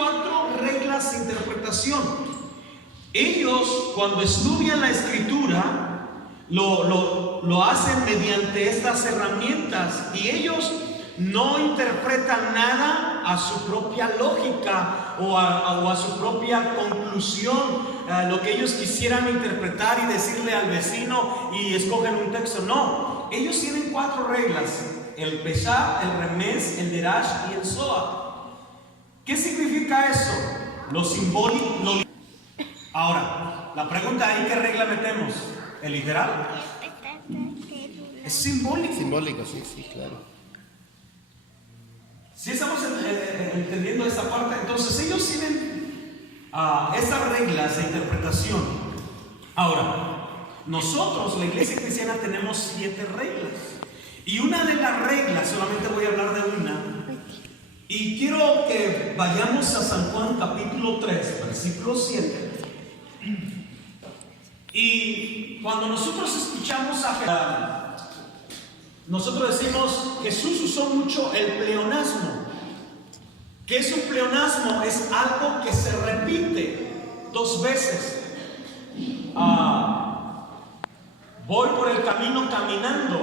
4 reglas de interpretación. Ellos, cuando estudian la escritura, lo hacen mediante estas herramientas, y ellos no interpretan nada a su propia lógica o a su propia conclusión, lo que ellos quisieran interpretar y decirle al vecino y escogen un texto. No, ellos tienen 4 reglas: el Pesha, el Remes, el Derash y el Zohar. ¿Qué significa eso? Lo simbólico. Ahora, la pregunta ahí, ¿qué regla metemos? ¿El literal? Es simbólico. Simbólico, sí, sí, claro. Si estamos entendiendo esta parte, entonces ellos tienen estas reglas de interpretación. Ahora, nosotros, la iglesia cristiana, tenemos 7 reglas. Y una de las reglas, solamente voy a hablar de una, y quiero que vayamos a San Juan capítulo 3, versículo 7. Y cuando nosotros escuchamos a Jesús, nosotros decimos, Jesús usó mucho el pleonasmo. ¿Qué es un pleonasmo? Es algo que se repite 2 veces. Voy por el camino caminando.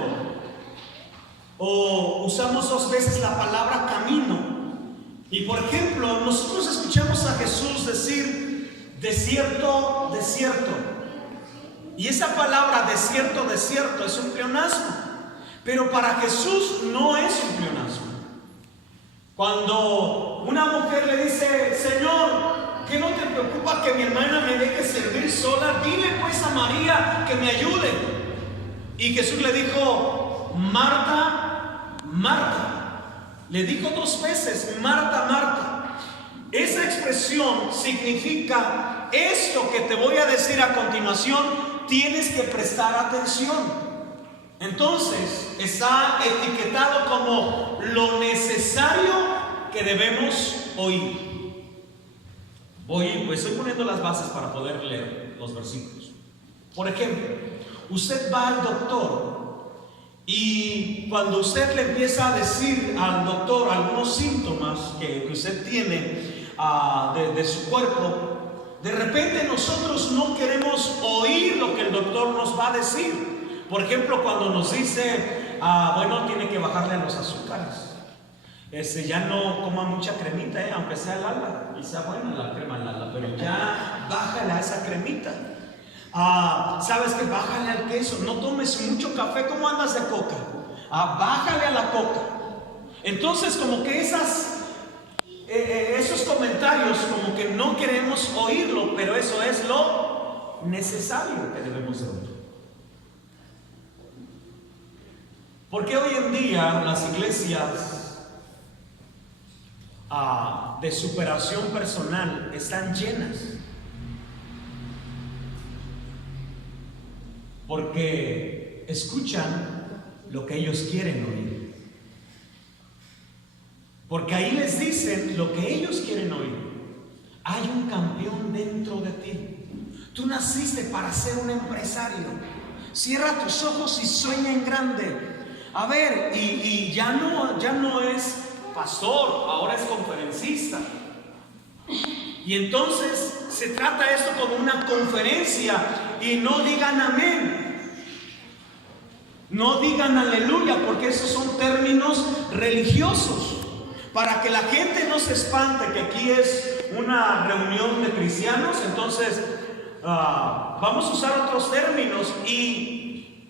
O usamos 2 veces la palabra camino. Y por ejemplo, nosotros escuchamos a Jesús decir desierto, desierto. Y esa palabra desierto, desierto es un pleonasmo. Pero para Jesús no es un pleonasmo. Cuando una mujer le dice, Señor, ¿qué no te preocupa que mi hermana me deje servir sola? Dile pues a María que me ayude. Y Jesús le dijo, Marta, Marta. Le dijo 2 veces, Marta, Marta. Esa expresión significa, esto que te voy a decir a continuación, tienes que prestar atención. Entonces está etiquetado como lo necesario que debemos oír. Pues estoy poniendo las bases para poder leer los versículos. Por ejemplo, usted va al doctor y cuando usted le empieza a decir al doctor algunos síntomas que usted tiene de su cuerpo, de repente nosotros no queremos oír lo que el doctor nos va a decir. Por ejemplo, cuando nos dice, bueno, tiene que bajarle a los azúcares. Ya no coma mucha cremita, aunque sea Lala, y sea buena la crema Lala, pero ya bájale a esa cremita. ¿Sabes qué? Bájale al queso, no tomes mucho café. ¿Cómo andas de coca? Bájale a la coca. Entonces, como que esos comentarios, como que no queremos oírlo, pero eso es lo necesario que debemos de oír. Porque hoy en día las iglesias de superación personal están llenas? Porque escuchan lo que ellos quieren oír. Porque ahí les dicen lo que ellos quieren oír. Hay un campeón dentro de ti. Tú naciste para ser un empresario. Cierra tus ojos y sueña en grande. A ver, y ya no es pastor, ahora es conferencista. Y entonces se trata esto como una conferencia. Y no digan amén, no digan aleluya, porque esos son términos religiosos. Para que la gente no se espante que aquí es una reunión de cristianos, entonces vamos a usar otros términos. Y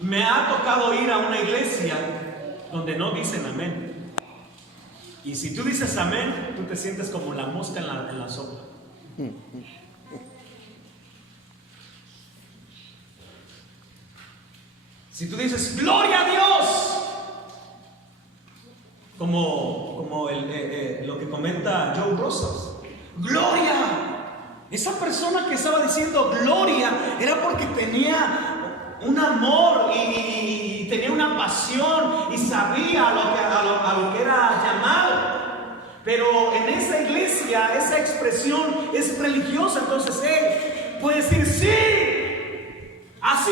me ha tocado ir a una iglesia donde no dicen amén. Y si tú dices amén, tú te sientes como la mosca en la sopa. Si tú dices gloria a Dios, como lo que comenta Joe Rosas, gloria, esa persona que estaba diciendo gloria era porque tenía un amor y tenía una pasión y sabía a lo que era llamado. Pero en esa iglesia esa expresión es religiosa. Entonces él puede decir sí, así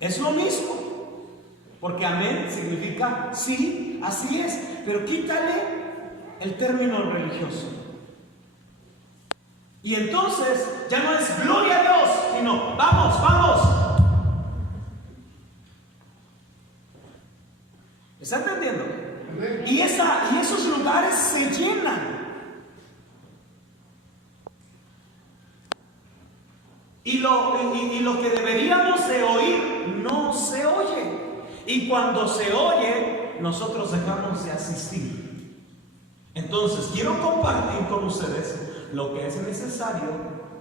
es lo mismo. Porque amén significa sí, así es. Pero quítale el término religioso. Y entonces ya no es gloria a Dios, sino vamos, vamos. ¿Está entendiendo? Y esos lugares se llenan. Y lo que deberíamos de oír no se oye. Y cuando se oye, nosotros dejamos de asistir. Entonces, quiero compartir con ustedes lo que es necesario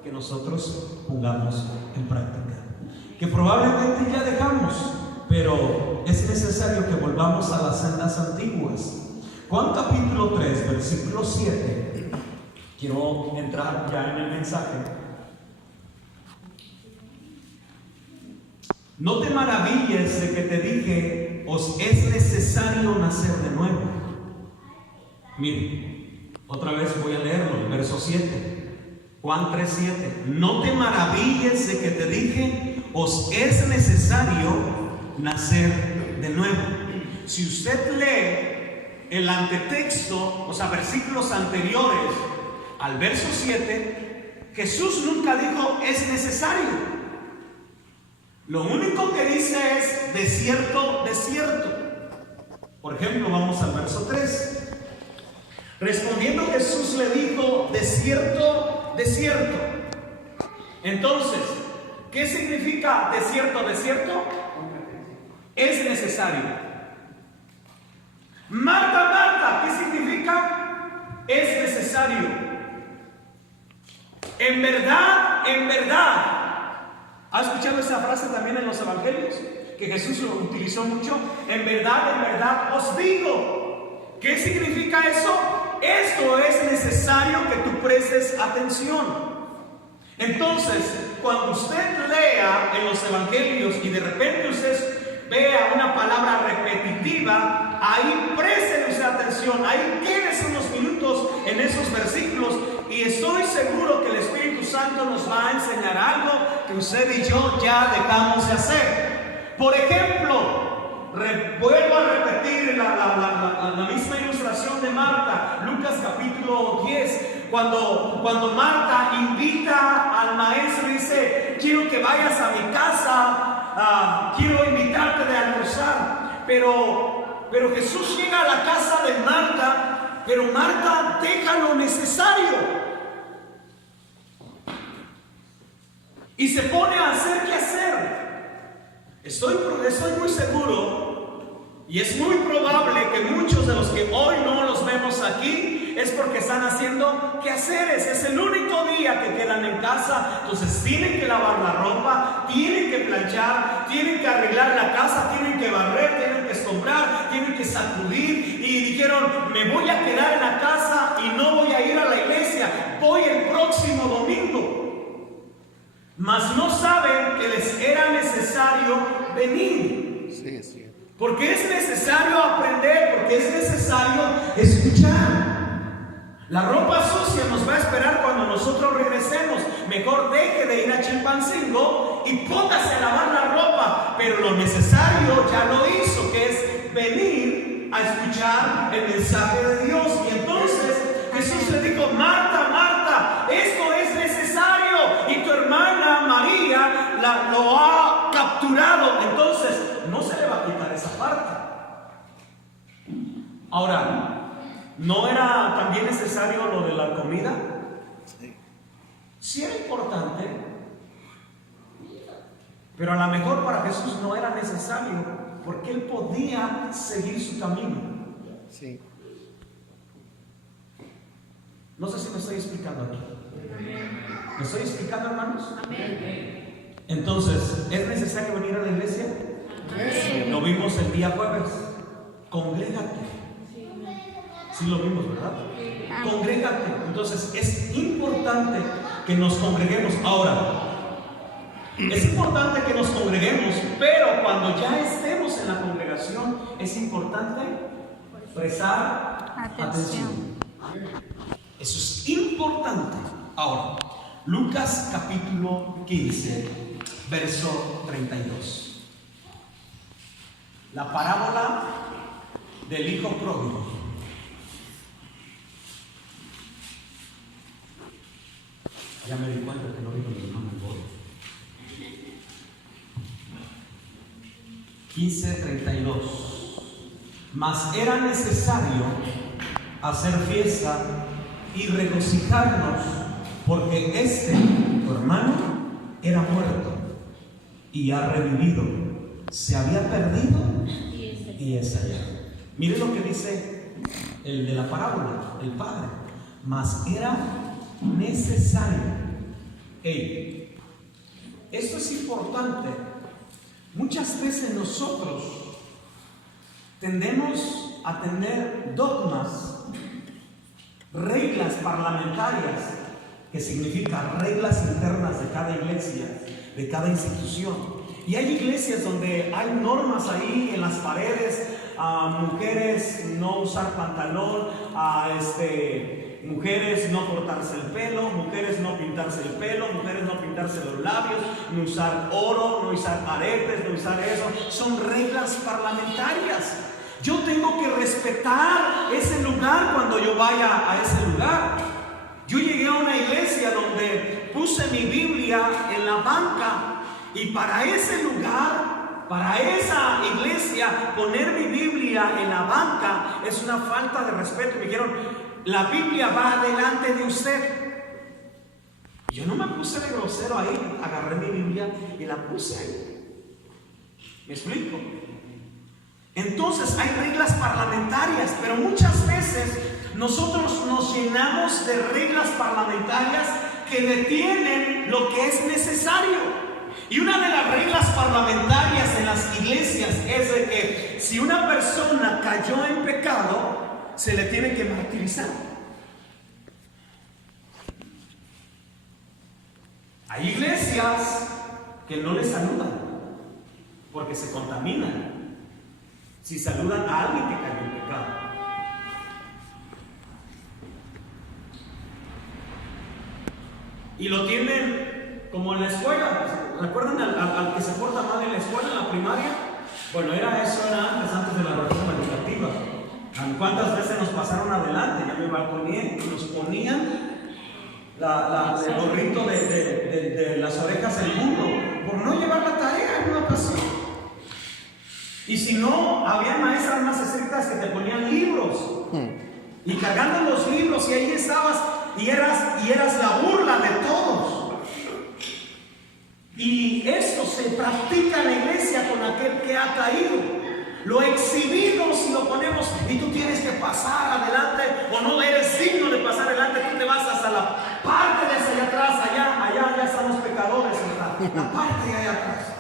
que nosotros pongamos en práctica. Que probablemente ya dejamos, pero es necesario que volvamos a las sendas antiguas. Juan capítulo 3, versículo 7. Quiero entrar ya en el mensaje. No te maravilles de que te dije, os es necesario nacer de nuevo. Mire, otra vez voy a leerlo, el verso 7. Juan 3:7. No te maravilles de que te dije, os es necesario nacer de nuevo. Si usted lee el antetexto, o sea, versículos anteriores al verso 7, Jesús nunca dijo es necesario. Lo único que dice es de cierto, de cierto. Por ejemplo, vamos al verso 3. Respondiendo Jesús le dijo, de cierto, de cierto. Entonces, ¿qué significa de cierto, de cierto? Es necesario. Marta, Marta, ¿qué significa? Es necesario. En verdad. ¿Ha escuchado esa frase también en los evangelios? Que Jesús lo utilizó mucho. En verdad os digo. ¿Qué significa eso? Esto es necesario que tú prestes atención. Entonces, cuando usted lea en los evangelios y de repente usted vea una palabra repetitiva, ahí presten usted atención, ahí quédese unos minutos en esos versículos y estoy seguro que el Espíritu Santo nos va a enseñar algo que usted y yo ya dejamos de hacer. Por ejemplo, vuelvo a repetir la misma ilustración de Marta, Lucas capítulo 10, cuando Marta invita al maestro y dice, quiero que vayas a mi casa, quiero invitarte de almorzar, pero Jesús llega a la casa de Marta, pero Marta deja lo necesario y se pone a hacer qué hacer. Estoy muy seguro y es muy probable que muchos de los que hoy no los vemos aquí es porque están haciendo quehaceres. Es el único día que quedan en casa, entonces tienen que lavar la ropa, tienen que planchar, tienen que arreglar la casa, tienen que barrer, tienen que escombrar, tienen que sacudir y dijeron, me voy a quedar en la casa y no voy a ir a la iglesia, voy el próximo domingo. Mas no saben que les era necesario venir. Sí, sí. Porque es necesario aprender, porque es necesario escuchar. La ropa sucia nos va a esperar cuando nosotros regresemos. Mejor deje de ir a Chilpancingo y póngase a lavar la ropa. Pero lo necesario ya lo hizo, que es venir a escuchar el mensaje de Dios. Y entonces Jesús le dijo, Marta, Marta, esto es necesario y tu hermana María lo ha capturado. Entonces no se le va a quitar esa parte. Ahora, ¿no era también necesario lo de la comida? Sí era importante, pero a lo mejor para Jesús no era necesario, porque él podía seguir su camino. Sí. No sé si me estoy explicando aquí. ¿Me estoy explicando, hermanos? Amén. Entonces, ¿es necesario venir a la iglesia? Amén. Lo vimos el día jueves. Congrégate. Sí lo vimos, ¿verdad? Congrégate. Entonces, es importante que nos congreguemos. Ahora, es importante que nos congreguemos, pero cuando ya estemos en la congregación, es importante prestar atención. Eso es importante. Ahora, Lucas capítulo 15, verso 32. La parábola del hijo pródigo. Ya me di cuenta que no digo mi hermano Boy. 15:32. Mas era necesario hacer fiesta y regocijarnos, porque tu hermano, era muerto y ha revivido. Se había perdido y es hallado. Mire lo que dice el de la parábola, el padre. Mas era necesario. Hey, esto es importante. Muchas veces nosotros tendemos a tener dogmas, reglas parlamentarias, que significa reglas internas de cada iglesia, de cada institución. Y hay iglesias donde hay normas ahí en las paredes: mujeres no usar pantalón, mujeres no cortarse el pelo, mujeres no pintarse el pelo, mujeres no pintarse los labios, no usar oro, no usar aretes, no usar eso. Son reglas parlamentarias. Yo tengo que respetar ese lugar cuando yo vaya a ese lugar. Yo llegué a una iglesia donde puse mi Biblia en la banca, y para ese lugar, para esa iglesia, poner mi Biblia en la banca es una falta de respeto. Me dijeron: la Biblia va delante de usted. Yo no me puse de grosero ahí, agarré mi Biblia y la puse ahí. ¿Me explico? Entonces hay reglas parlamentarias, pero muchas veces nosotros nos llenamos de reglas parlamentarias que detienen lo que es necesario. Y una de las reglas parlamentarias en las iglesias es de que si una persona cayó en pecado, se le tiene que martirizar. Hay iglesias que no le saludan porque se contaminan si saludan a alguien que cayó en pecado. Y lo tienen como en la escuela. ¿Recuerdan al que se porta mal en la escuela, en la primaria? Bueno, eso era antes de la reforma educativa. ¿Cuántas veces nos pasaron adelante? Ya me balconeé y nos ponían el gorrito de las orejas del burro por no llevar la tarea en una ocasión. Y si no, había maestras más estrictas que te ponían libros y cargando los libros, y ahí estabas y eras la burla de todos. Y esto se practica en la iglesia con aquel que ha caído. Lo exhibimos y lo ponemos, y tú tienes que pasar adelante, o no eres digno de pasar adelante. Tú te vas hasta la parte de allá atrás, allá están los pecadores, la parte de allá atrás.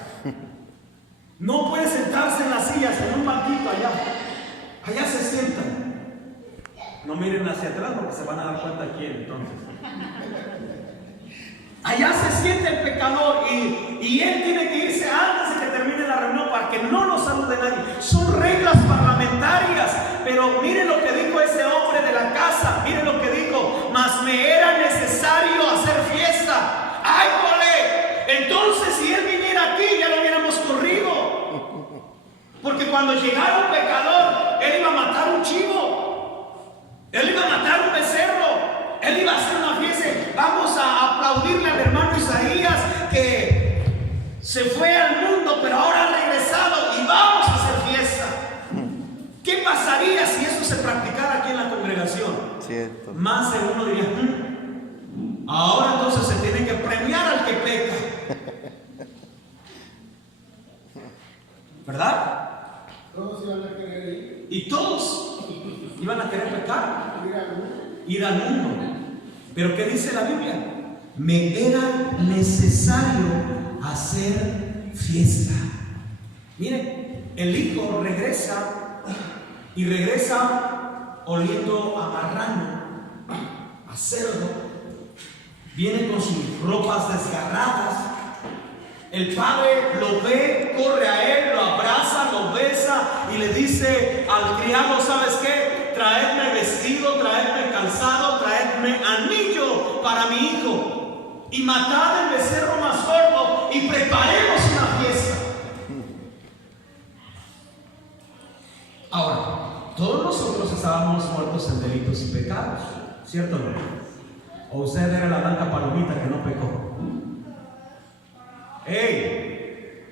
No puede sentarse en las sillas, en un banquito allá se sientan. No miren hacia atrás porque se van a dar cuenta quién entonces. Allá se siente el pecador y él tiene que irse antes de que termine la reunión para que no lo salude nadie. Son reglas parlamentarias, pero miren lo que dijo ese hombre de la casa. Miren lo que dijo: mas me era necesario hacer fiesta. ¡Ay, jole! Entonces, si él viniera aquí, ya lo hubiéramos corrido. Porque cuando llegara un pecador, él iba a matar un chivo, él iba a matar un becerro, él iba a hacer una fiesta. Vamos a aplaudirle al hermano Isaías, que se fue al mundo pero ahora ha regresado, y vamos a hacer fiesta. ¿Qué pasaría si eso se practicara aquí en la congregación? Cierto. Más de uno diría: ahora entonces se tiene que premiar al que peca, ¿verdad? Todos iban a querer ir. Y todos iban a querer pecar, ir al mundo. Pero ¿qué dice la Biblia? Me era necesario hacer fiesta. Miren, el hijo regresa, y regresa oliendo a marrano, a cerdo. Viene con sus ropas desgarradas. El padre lo ve, corre a él, lo abraza, lo besa y le dice al criado: ¿sabes qué? Traedme vestido, traedme calzado, traedme anillo para mi hijo, y matad el becerro más gordo y preparemos una fiesta. Ahora, todos nosotros estábamos muertos en delitos y pecados, ¿cierto o no? ¿O usted era la blanca palomita que no pecó? ¡Hey!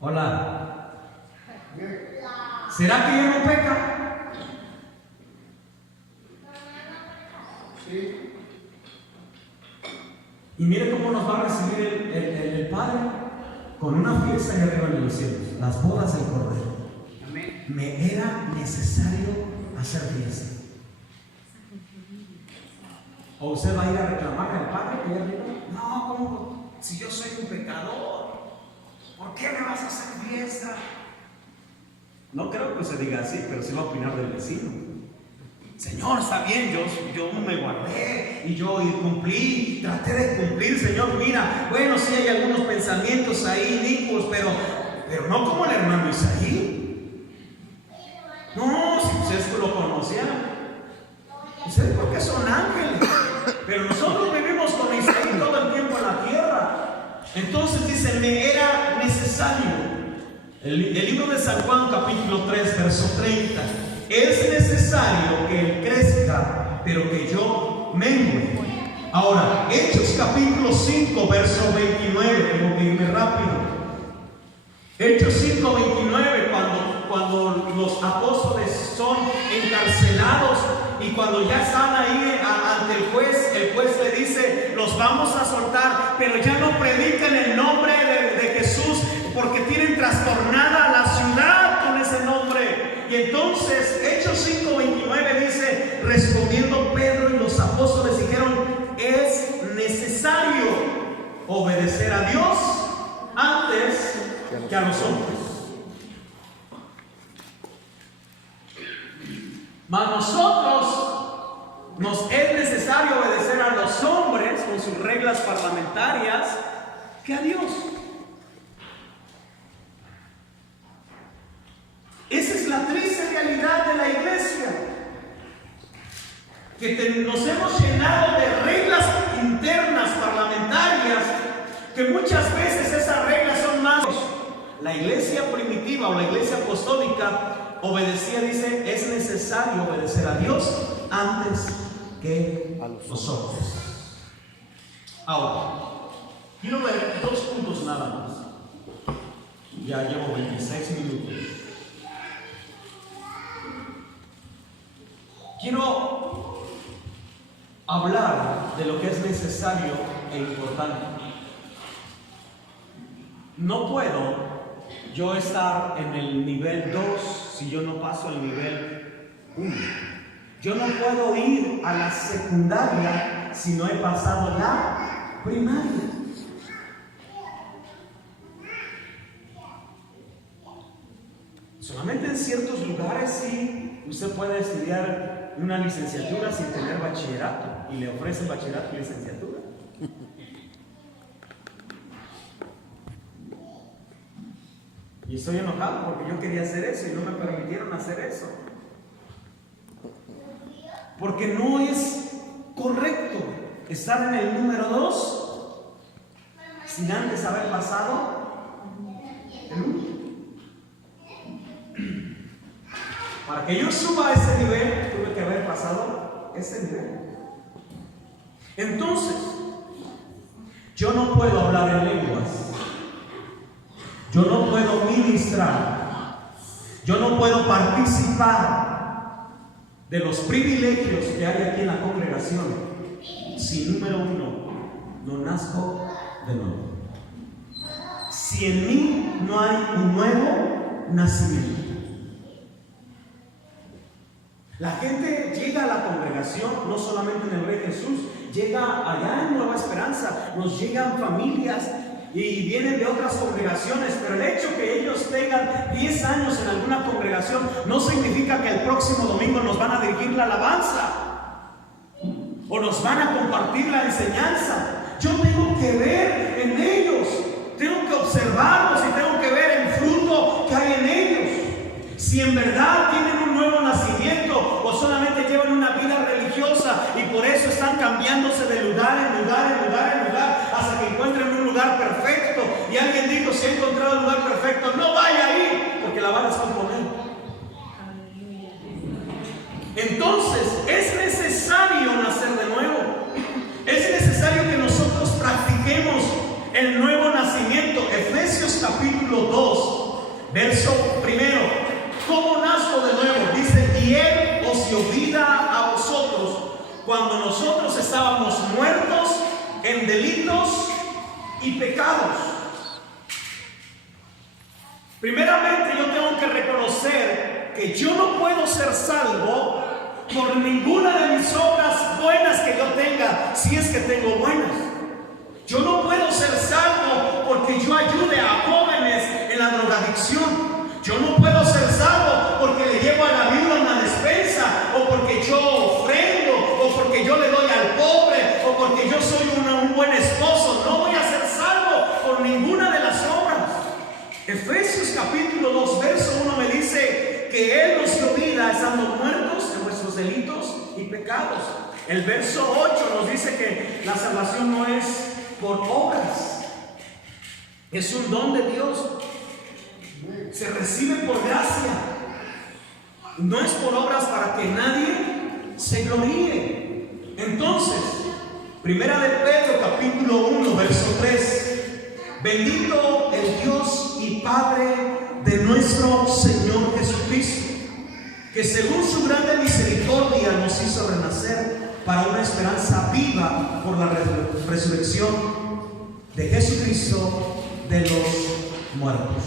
Hola. ¿Será que ya no peca? Sí. Y mire cómo nos va a recibir el Padre con una fiesta allá arriba en los cielos, las bodas del Cordero. Amén. Me era necesario hacer fiesta. ¿O usted va a ir a reclamarle al Padre que allá arriba? No, ¿cómo? Si yo soy un pecador, ¿por qué me vas a hacer fiesta? No creo que se diga así, pero sí va a opinar del vecino. Señor, está bien, yo me guardé y yo cumplí, traté de cumplir, Señor. Mira, bueno, sí hay algunos pensamientos ahí, inicuos, pero no como el hermano Isaí. No, si ustedes lo conocían, ustedes porque son ángeles, pero nosotros vivimos con Isaí todo el tiempo en la tierra. Entonces dice, me era necesario. El libro de San Juan, capítulo 3, verso 30. Es necesario que Él crezca, pero que yo mengue. Ahora, Hechos capítulo 5, verso 29. Tengo que irme rápido. Hechos 5, 29. Cuando los apóstoles son encarcelados y cuando ya están ahí ante el juez le dice, los vamos a soltar, pero ya no prediquen el nombre de Jesús, porque tienen trastornada la ciudad con ese nombre. Y entonces Hechos 5:29 dice, respondiendo Pedro y los apóstoles dijeron, es necesario obedecer a Dios antes que a los hombres. Mas nosotros nos es necesario obedecer a los hombres con sus reglas parlamentarias que a Dios. Esa es la triste realidad de la iglesia, que nos hemos llenado de reglas internas parlamentarias, que muchas veces esas reglas son más. La iglesia primitiva o la iglesia apostólica obedecía, dice, es necesario obedecer a Dios antes que a los hombres. Ahora, quiero ver dos puntos nada más. Ya llevo 26 minutos. Quiero hablar de lo que es necesario e importante. No puedo yo estar en el nivel 2 si yo no paso el nivel 1. Yo no puedo ir a la secundaria si no he pasado la primaria. Solamente en ciertos lugares sí usted puede estudiar una licenciatura sin tener bachillerato y le ofrecen bachillerato y licenciatura. Y estoy enojado porque yo quería hacer eso y no me permitieron hacer eso. Porque no es correcto estar en el número 2 sin antes haber pasado el 1. Para que yo suba a ese nivel, tuve que haber pasado ese nivel. Entonces, yo no puedo hablar en lenguas. Yo no puedo ministrar. Yo no puedo participar de los privilegios que hay aquí en la congregación si, número 1, no nazco de nuevo. Si en mí no hay un nuevo nacimiento. La gente llega a la congregación, no solamente en el Rey Jesús, llega allá en Nueva Esperanza, nos llegan familias y vienen de otras congregaciones, pero el hecho que ellos tengan 10 años en alguna congregación no significa que el próximo domingo nos van a dirigir la alabanza o nos van a compartir la enseñanza. Yo tengo que ver en ellos, tengo que observarlos y tengo que ver el fruto que hay en ellos. Si en verdad tienen un nuevo nacimiento o solamente llevan una vida religiosa y por eso están cambiándose de lugar en lugar hasta que encuentren un lugar perfecto. Y alguien dijo, si ha encontrado el lugar perfecto, no vaya ahí porque la van a descomponer. Entonces es necesario nacer de nuevo. Es necesario que nosotros practiquemos el nuevo nacimiento. Efesios capítulo 2, verso 1. ¿Cómo nazco de nuevo? Dice: y Él os dio vida a vosotros cuando nosotros estábamos muertos en delitos y pecados. Primeramente, yo tengo que reconocer que yo no puedo ser salvo por ninguna de mis obras buenas que yo tenga, si es que tengo buenas. Yo no puedo ser salvo porque yo ayude a jóvenes en la drogadicción. Yo no puedo ser salvo porque le llevo a la viuda una despensa, o porque yo ofrendo, o porque yo le doy al pobre, o porque yo soy un buen esposo. No voy a ser salvo por ninguna de las obras. Efesios capítulo 2, verso 1 me dice que Él nos dio vida estando muertos en nuestros delitos y pecados. El verso 8 nos dice que la salvación no es por obras, es un don de Dios. Se recibe por gracia, no es por obras para que nadie se gloríe. Entonces, Primera de Pedro capítulo 1, verso 3. Bendito el Dios y Padre de nuestro Señor Jesucristo, que según su grande misericordia nos hizo renacer para una esperanza viva por la resurrección de Jesucristo de los muertos.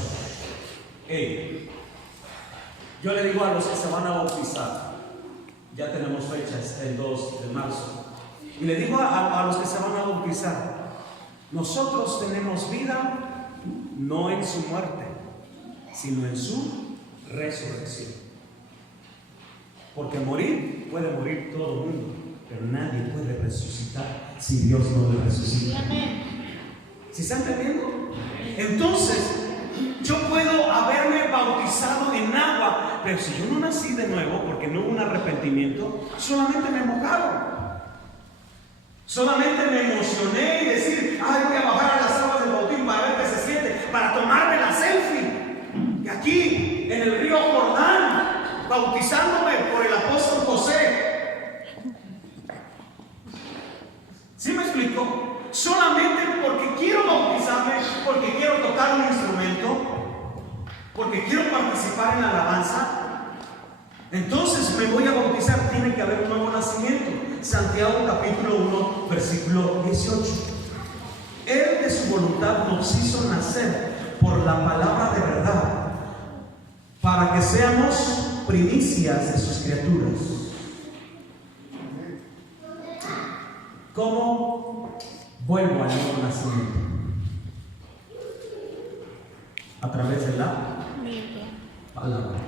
Hey, yo le digo a los que se van a bautizar, ya tenemos fechas, el 2 de marzo, y le digo a los que se van a bautizar: nosotros tenemos vida no en su muerte, sino en su resurrección. Porque morir, puede morir todo el mundo, pero nadie puede resucitar si Dios no le resucita. ¿Sí está entendiendo? Entonces, yo puedo haberme bautizado en agua, pero si yo no nací de nuevo, porque no hubo un arrepentimiento, solamente me mojaron. Solamente me emocioné y decir: ay, voy a bajar a las aguas del bautismo para ver qué se siente, para tomarme la selfie. Y aquí, en el río Jordán, bautizándome por el apóstol José. ¿Sí me explico? Solamente porque quiero bautizarme, porque quiero tocar un instrumento, porque quiero participar en la alabanza, entonces me voy a bautizar. Tiene que haber un nuevo nacimiento. Santiago capítulo 1, versículo 18. Él de su voluntad nos hizo nacer por la palabra de verdad, para que seamos primicias de sus criaturas. ¿Cómo vuelvo al nuevo nacimiento? A través de la palabra.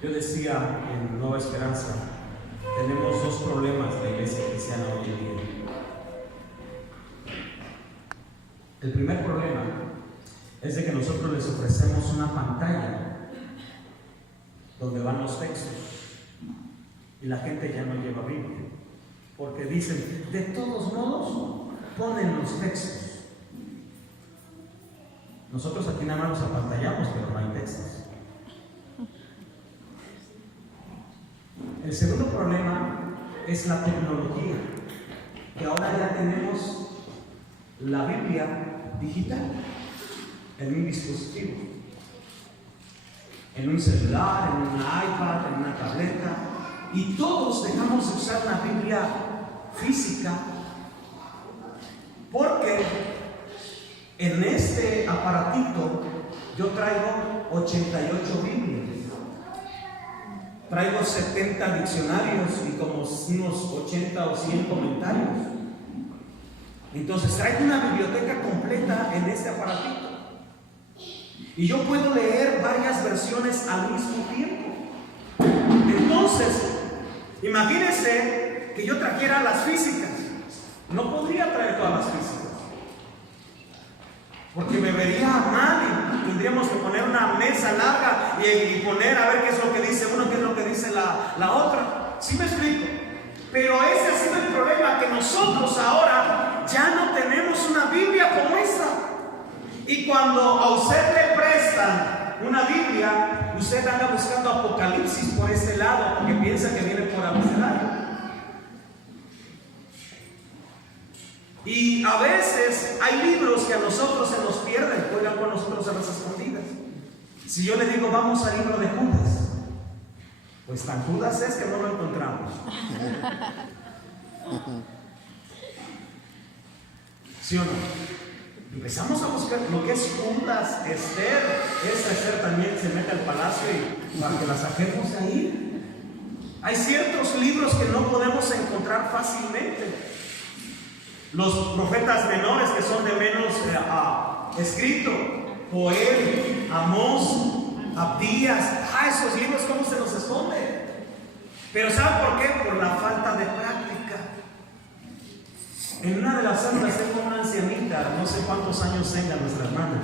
Yo decía en Nueva Esperanza, tenemos dos problemas de la iglesia cristiana hoy en día. El primer problema es de que nosotros les ofrecemos una pantalla donde van los textos y la gente ya no lleva Biblia, porque dicen: de todos modos ponen los textos. Nosotros aquí nada más los apantallamos, pero no hay textos. El segundo problema es la tecnología, que ahora ya tenemos la Biblia digital en un dispositivo, en un celular, en un iPad, en una tableta, y todos dejamos de usar una Biblia física, porque en este aparatito yo traigo 88 Biblias. Traigo 70 diccionarios y como unos 80 o 100 comentarios. Entonces traigo una biblioteca completa en este aparatito. Y yo puedo leer varias versiones al mismo tiempo. Entonces, imagínense que yo trajera las físicas. No podría traer todas las físicas, porque me vería mal y tendríamos que poner una mesa larga y poner a ver qué es lo que dice uno, qué es lo que dice la otra. ¿Sí me explico? Pero ese ha sido el problema, que nosotros ahora ya no tenemos una Biblia como esta. Y cuando a usted le prestan una Biblia, usted anda buscando Apocalipsis por este lado porque piensa que viene por abecedario. Y a veces hay libros que a nosotros se nos pierden, juegan con nosotros a las escondidas. Si yo le digo vamos al libro de Judas, pues tan Judas es que no lo encontramos. ¿Sí o no? Empezamos a buscar lo que es Judas, Esther. Esta Esther también se mete al palacio y para que la saquemos de ahí. Hay ciertos libros que no podemos encontrar fácilmente. Los profetas menores que son de menos escrito, Joel, Amós, Abdías, esos libros cómo se los esconde. Pero ¿sabe por qué? Por la falta de práctica. En una de las aulas tengo una ancianita, no sé cuántos años tenga nuestra hermana,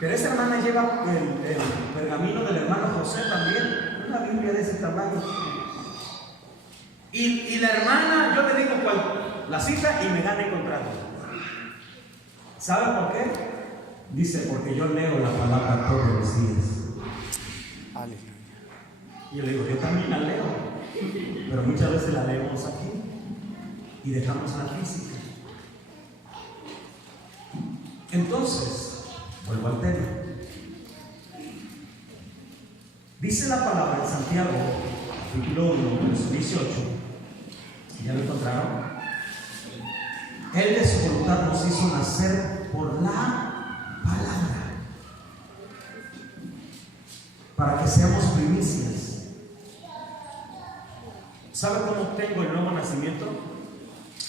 pero esa hermana lleva el pergamino del hermano José también, una Biblia de ese tamaño. Y la hermana, yo le digo cuál, la cita y me gana encontrarla. ¿Sabe por qué? Dice, porque yo leo la palabra todos los días. Aleluya. Y yo le digo, yo también la leo, pero muchas veces la leemos aquí y dejamos la física. Entonces, vuelvo al tema. Dice la palabra en Santiago, capítulo 1, verso 18. ¿Ya lo encontraron? Él de su voluntad nos hizo nacer por la palabra, para que seamos primicias. ¿Sabe cómo tengo el nuevo nacimiento?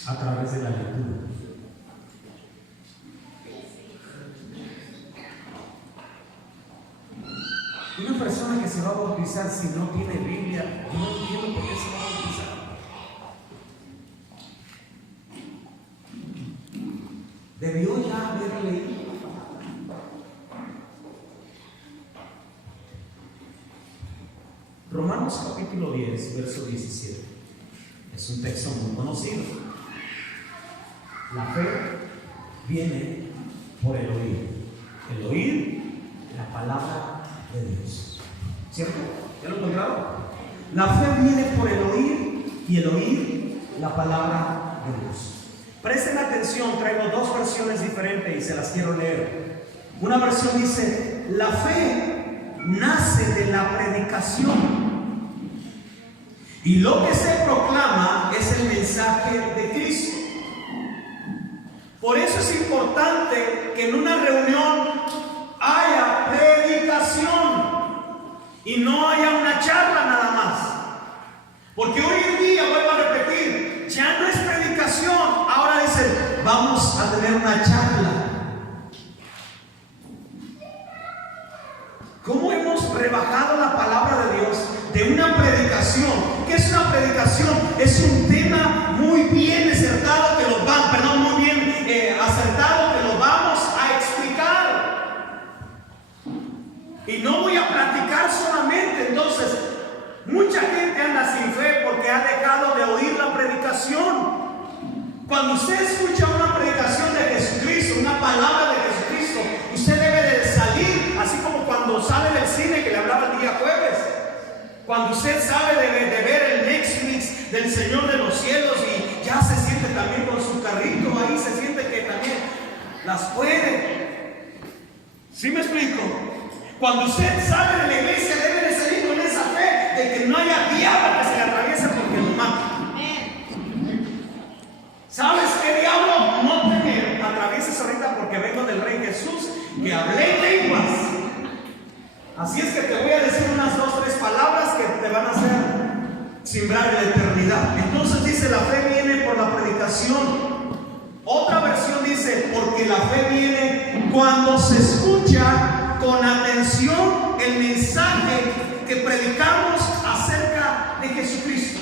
A través de la lectura. Una persona que se va a bautizar si no tiene Biblia, no entiendo por qué se va a bautizar. Debió ya haber leído. Romanos capítulo 10, verso 17. Es un texto muy conocido. La fe viene por el oír. El oír la palabra de Dios. ¿Cierto? ¿Ya lo encontraron? La fe viene por el oír y el oír la palabra de Dios. Presten atención, traigo dos versiones diferentes y se las quiero leer. Una versión dice, la fe nace de la predicación. Y lo que se proclama es el mensaje de Cristo. Por eso es importante que en una reunión haya predicación y no haya una charla nada más. Porque hoy en día, vuelvo a repetir, ya no es predicación. Ahora dicen, vamos a tener una charla. ¿Cómo hemos rebajado la palabra de Dios de una predicación? ¿Qué es una predicación? Es un tema muy bien acertado que lo muy bien acertado que lo vamos a explicar. Y no voy a platicar solamente. Entonces, mucha gente anda sin fe porque ha dejado de oír la predicación. Cuando usted escucha una predicación de Jesucristo, una palabra de Jesucristo, usted debe de salir, así como cuando sale del cine que le hablaba el día jueves. Cuando usted sabe de ver el Netflix del Señor de los cielos y ya se siente también con su carrito, ahí se siente que también las puede. ¿Sí me explico? Cuando usted sale de la iglesia debe de salir con esa fe de que no haya diablo que se le atraviese porque lo mata. ¿Sabes qué diablo? No te me atravieses ahorita porque vengo del Rey Jesús que hablé lenguas. Así es que te voy a decir unas 2 o 3 palabras que te van a hacer simbrar la eternidad. Entonces dice, la fe viene por la predicación. Otra versión dice, porque la fe viene cuando se escucha con atención el mensaje que predicamos acerca de Jesucristo.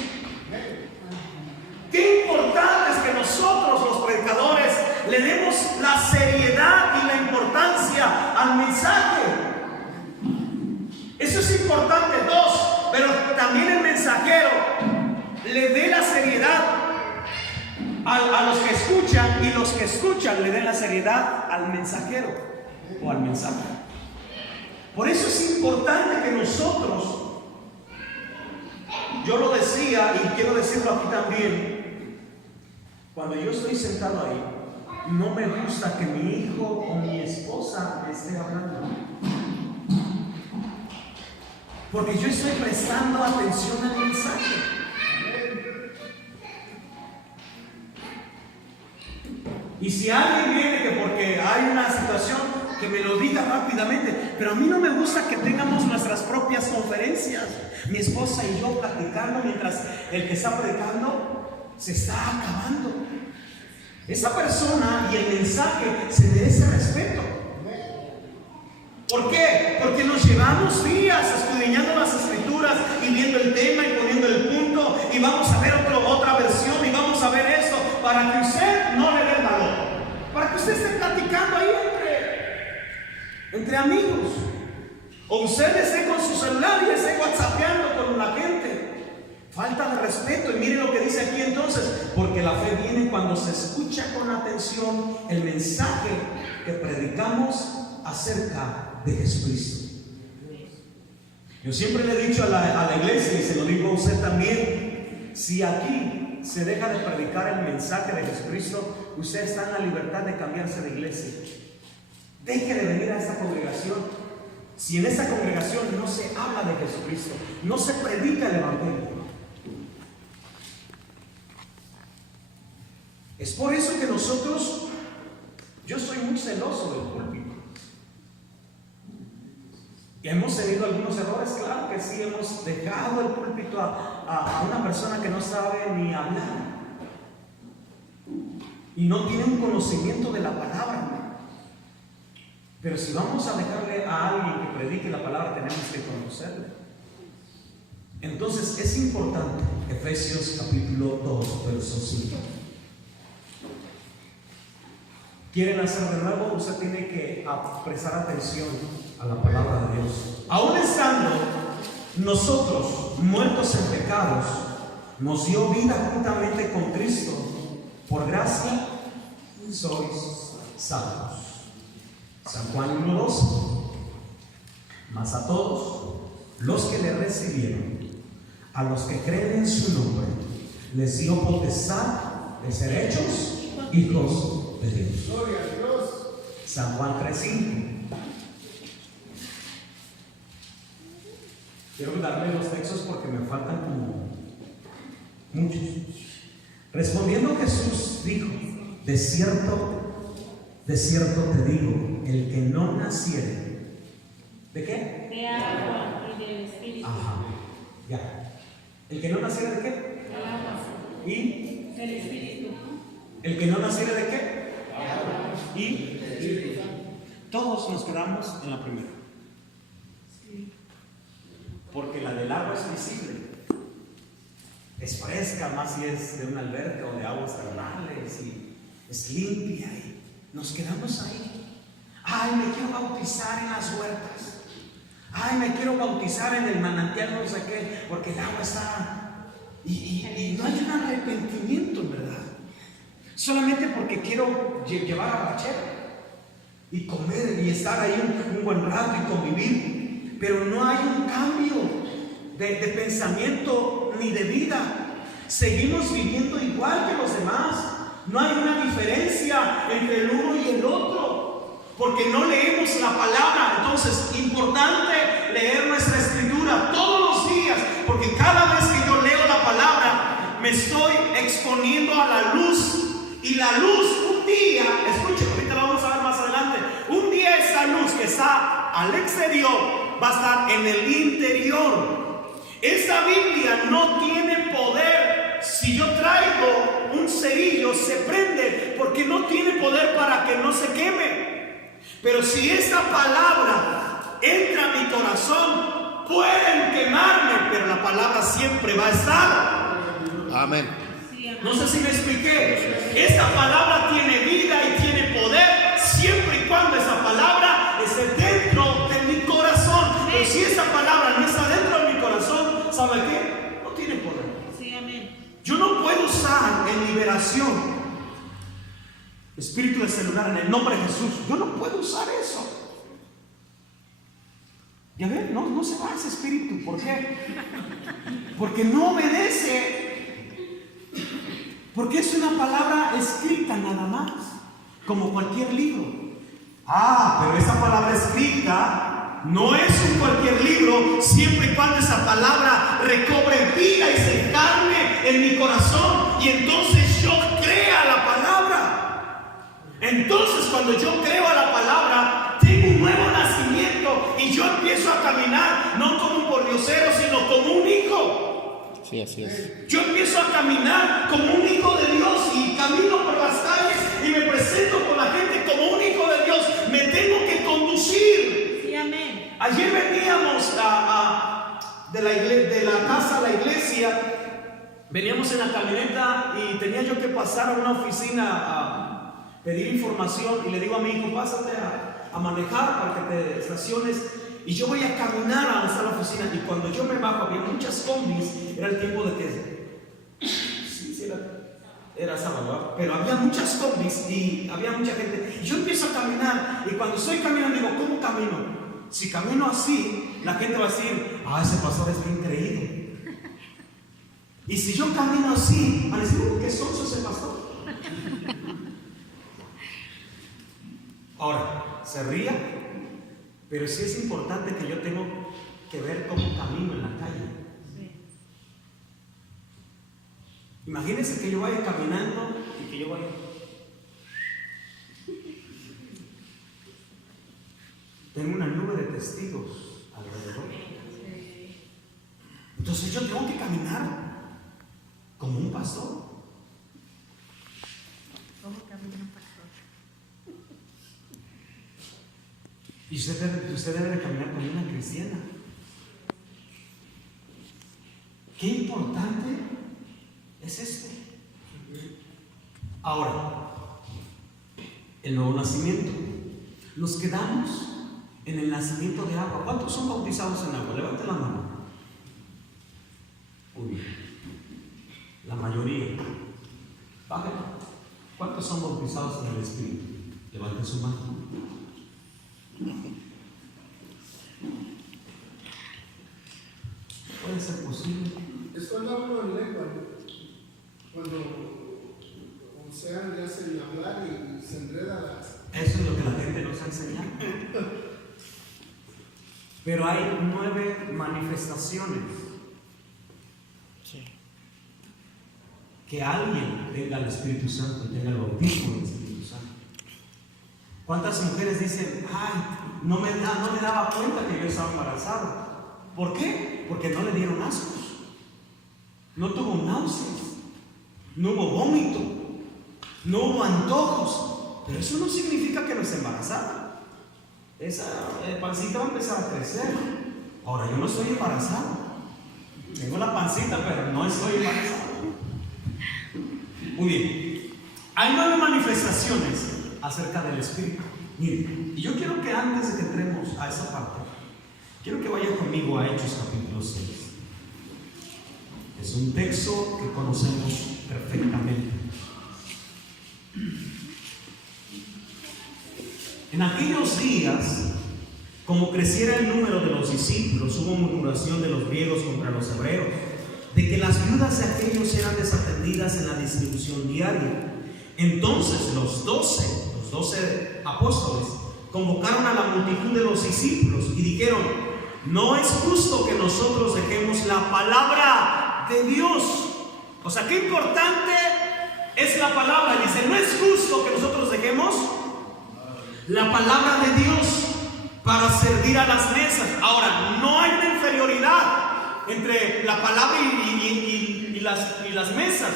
Qué importante es que nosotros los predicadores le demos la seriedad y la importancia al mensaje. Eso es importante. 2, pero también el mensajero le dé la seriedad a los que escuchan, y los que escuchan le den la seriedad al mensajero o al mensaje. Por eso es importante que nosotros, yo lo decía y quiero decirlo aquí también, cuando yo estoy sentado ahí, no me gusta que mi hijo o mi esposa me esté hablando, porque yo estoy prestando atención al mensaje. Y si alguien viene que porque hay una situación, que me lo diga rápidamente, pero a mí no me gusta que tengamos nuestras propias conferencias, mi esposa y yo platicando mientras el que está predicando se está acabando. Esa persona y el mensaje se merece respeto. ¿Por qué? Porque nos llevamos días escudriñando las escrituras y viendo el tema y poniendo el punto, y vamos a ver otra versión y vamos a ver esto, para que usted no le dé el valor, para que usted esté platicando ahí entre amigos, o usted esté con su celular y esté whatsappeando con la gente. Falta de respeto. Y mire lo que dice aquí entonces: porque la fe viene cuando se escucha con atención el mensaje que predicamos acerca de Jesucristo. Yo siempre le he dicho a la iglesia, y se lo digo a usted también, si aquí se deja de predicar el mensaje de Jesucristo, usted está en la libertad de cambiarse de iglesia. Deje de venir a esta congregación. Si en esta congregación no se habla de Jesucristo, no se predica el Evangelio. Es por eso que nosotros, yo soy muy celoso del púlpito. Y hemos tenido algunos errores, claro que sí, hemos dejado el púlpito a una persona que no sabe ni hablar y no tiene un conocimiento de la palabra. Pero si vamos a dejarle a alguien que predique la palabra, tenemos que conocerle. Entonces es importante, Efesios capítulo 2, verso 5. ¿Quieren hacer de nuevo? Usted tiene que prestar atención a la palabra de Dios. Aún estando nosotros muertos en pecados, nos dio vida juntamente con Cristo. Por gracia sois salvos. San Juan 1:12. Mas a todos los que le recibieron, a los que creen en su nombre, les dio potestad de ser hechos hijos de Dios. Gloria a Dios. San Juan 3:5. Quiero darle los textos porque me faltan como muchos. Respondiendo Jesús dijo: de cierto te digo, el que no naciere, ¿de qué? De agua y del Espíritu. Ajá, ya. ¿El que no naciere de qué? De agua. ¿Y? Del Espíritu. ¿El que no naciere de qué? ¿Y? Todos nos quedamos en la primera. Porque la del agua es visible, es fresca, más si es de una alberca o de aguas termales, y es limpia, y nos quedamos ahí. Ay, me quiero bautizar en las huertas. Ay, me quiero bautizar en el manantial, no sé qué, porque el agua está. Y no hay un arrepentimiento, ¿verdad? Solamente porque quiero llevar a Rachel y comer y estar ahí un buen rato y convivir, pero no hay un cambio de pensamiento ni de vida. Seguimos viviendo igual que los demás. No hay una diferencia entre el uno y el otro, porque no leemos la palabra. Entonces, importante leer nuestra escritura todos los días, porque cada vez que yo leo la palabra me estoy exponiendo a la luz. Y la luz un día, escuchen, ahorita lo vamos a ver más adelante, un día esa luz que está al exterior va a estar en el interior. Esta Biblia no tiene poder. Si yo traigo un cerillo, se prende porque no tiene poder para que no se queme. Pero si esta palabra entra a mi corazón, pueden quemarme, pero la palabra siempre va a estar. Amén. No sé si me expliqué. Esta palabra tiene vida y tiene poder siempre y cuando esa palabra esté dentro de mi corazón. Pero si esta palabra no está dentro de mi corazón, ¿sabe qué? No tiene poder. Sí, amén. Yo no puedo usar en liberación espíritu de celular en el nombre de Jesús. Yo no puedo usar eso. Ya ven, no se va ese espíritu. ¿Por qué? Porque no obedece. Porque es una palabra escrita nada más, como cualquier libro. Pero esa palabra escrita no es un cualquier libro, siempre y cuando esa palabra recobre vida y se encarne en mi corazón, y entonces yo crea la palabra. Entonces, cuando yo creo a la palabra, tengo un nuevo nacimiento y yo empiezo a caminar no como un pordiosero, sino como un hijo. Sí, así es. Yo empiezo a caminar como un hijo de Dios y camino por las calles y me presento con la gente como un hijo de Dios. Me tengo que conducir. Sí, amén. Ayer veníamos de la casa a la iglesia. Veníamos en la camioneta y tenía yo que pasar a una oficina a pedir información, y le digo a mi hijo: pásate a manejar para que te estaciones. Y yo voy a caminar a donde está la oficina, y cuando yo me bajo había muchas combis. Era el tiempo de que era sábado, ¿verdad? Pero había muchas combis y había mucha gente. Y yo empiezo a caminar, y cuando estoy caminando digo: ¿cómo camino? Si camino así, la gente va a decir: ese pastor es bien creído. Y si yo camino así, van a decir: ¿qué sonso ese pastor? Ahora, se ría, pero sí es importante que yo tengo que ver cómo camino en la calle. Sí. Imagínense que yo vaya caminando y que yo vaya. Tengo una nube de testigos alrededor. Entonces yo tengo que caminar como un pastor. ¿Cómo camina un pastor? Y usted debe de caminar como una cristiana. Qué importante es esto. Ahora, el nuevo nacimiento. Nos quedamos en el nacimiento de agua. ¿Cuántos son bautizados en agua? Levanten la mano. Muy bien. La mayoría. Bajen. ¿Cuántos son bautizados en el Espíritu? Levanten su mano. ¿Puede ser posible? Es cuando hablo en lengua, cuando o sea, ya hacen hablar y se enreda las. Eso es lo que la gente nos ha enseñado. Pero hay 9 manifestaciones. Sí. Que alguien tenga el Espíritu Santo, tenga el bautismo del Espíritu Santo. ¿Cuántas mujeres dicen: no me daba cuenta que yo estaba embarazada? ¿Por qué? Porque no le dieron ascos, no tuvo náuseas, no hubo vómito, no hubo antojos. Pero eso no significa que no esté embarazada. Esa pancita va a empezar a crecer. Ahora, yo no estoy embarazada. Tengo la pancita, pero no estoy embarazada. Muy bien. Hay 9 manifestaciones acerca del Espíritu. Miren, y yo quiero que antes de que entremos a esa parte, quiero que vaya conmigo a Hechos capítulo 6. Es un texto que conocemos perfectamente. En aquellos días, como creciera el número de los discípulos, hubo murmuración de los griegos contra los hebreos, de que las viudas de aquellos eran desatendidas en la distribución diaria. Entonces los 12 apóstoles convocaron a la multitud de los discípulos y dijeron: no es justo que nosotros dejemos la palabra de Dios. O sea, qué importante es la palabra. Dice: no es justo que nosotros dejemos la palabra de Dios para servir a las mesas. Ahora, no hay una inferioridad entre la palabra y las mesas,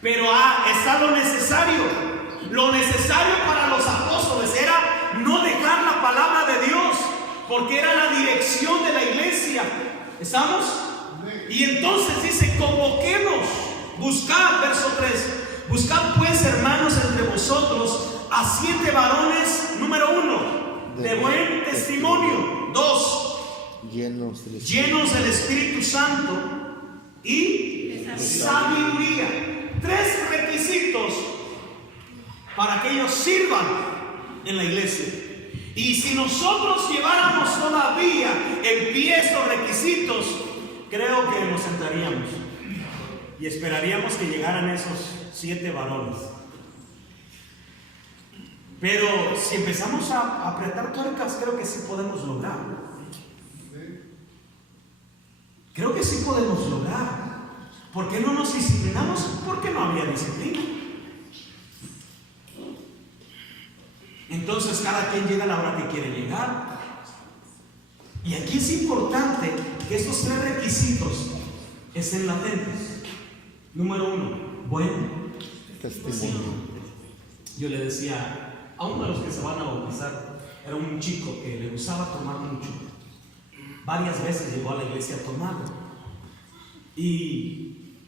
pero está lo necesario. Lo necesario para los apóstoles era no dejar la palabra de Dios, porque era la dirección de la iglesia. ¿Estamos? Y entonces dice: convoquemos, buscad, verso 3, buscad pues, hermanos, entre vosotros a 7 varones, número 1, de buen testimonio, 2, llenos del Espíritu Santo y sabiduría. 3 requisitos para que ellos sirvan en la iglesia. Y si nosotros lleváramos todavía en pie estos requisitos, creo que nos sentaríamos y esperaríamos que llegaran esos 7 varones. Pero si empezamos a apretar tuercas, creo que sí podemos lograrlo. Creo que sí podemos lograr. ¿Por qué no nos disciplinamos? Porque no había disciplina. Entonces cada quien llega a la hora que quiere llegar. Y aquí es importante que estos 3 requisitos estén latentes. Número 1, buen testimonio. Yo le decía a uno de los que se van a bautizar, era un chico que le gustaba tomar mucho. Varias veces llegó a la iglesia tomado. Y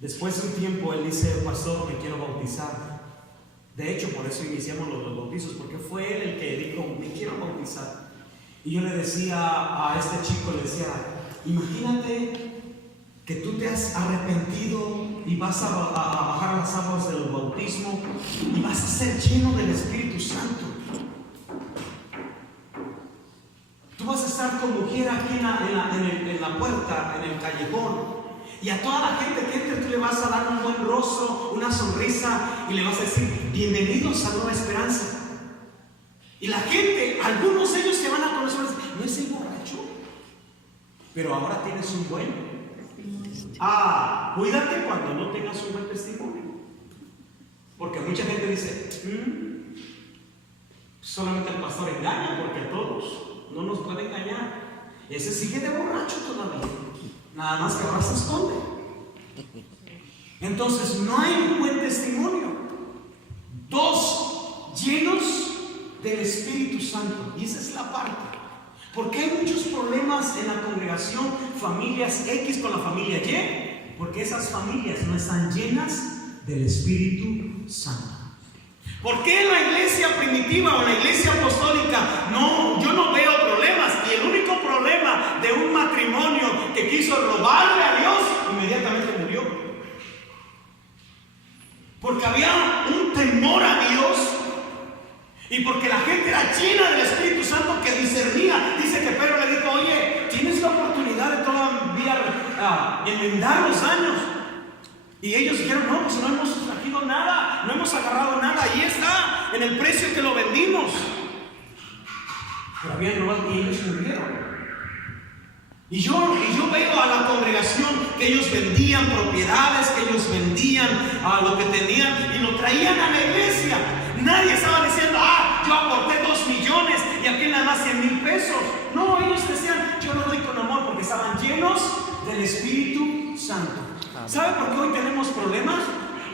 después de un tiempo él dice: pastor, me quiero bautizar. De hecho, por eso iniciamos los bautizos, porque fue él el que dijo: me quiero bautizar. Y yo le decía a este chico, le decía: imagínate que tú te has arrepentido y vas a bajar las aguas del bautismo y vas a ser lleno del Espíritu Santo. Tú vas a estar con mujer aquí en la puerta, en el callejón, y a toda la gente que entre tú le vas a dar un buen rostro, una sonrisa, y le vas a decir: bienvenidos a Nueva Esperanza. Y la gente, algunos de ellos te van a conocer, no es el borracho, pero ahora tienes un buen. Cuídate cuando no tengas un buen testimonio, porque mucha gente dice: solamente el pastor engaña, porque a todos no nos puede engañar. Ese sigue de borracho todavía, nada más que ahora se esconde. Entonces no hay un buen testimonio. 2, llenos del Espíritu Santo. Y esa es la parte. Porque hay muchos problemas en la congregación, familias X con la familia Y, porque esas familias no están llenas del Espíritu Santo. ¿Por qué en la iglesia primitiva o en la iglesia apostólica yo no veo problemas? Y el único problema de un matrimonio que quiso robarle a Dios, inmediatamente murió. Porque había un temor a Dios y porque la gente era llena del Espíritu Santo que discernía. Dice que Pedro le dijo: oye, tienes la oportunidad de todavía enmendar los daños. Y ellos dijeron: no, pues no hemos traído nada, no hemos agarrado nada, ahí está, en el precio que lo vendimos. Pero habían robado y ellos murieron. Y yo veo a la congregación que ellos vendían propiedades, que ellos vendían lo que tenían y lo traían a la iglesia. Nadie estaba diciendo: yo aporté 2 millones y aquí nada más 100,000 pesos. No, ellos decían: yo lo doy con amor, porque estaban llenos del Espíritu Santo. ¿Sabe por qué hoy tenemos problemas?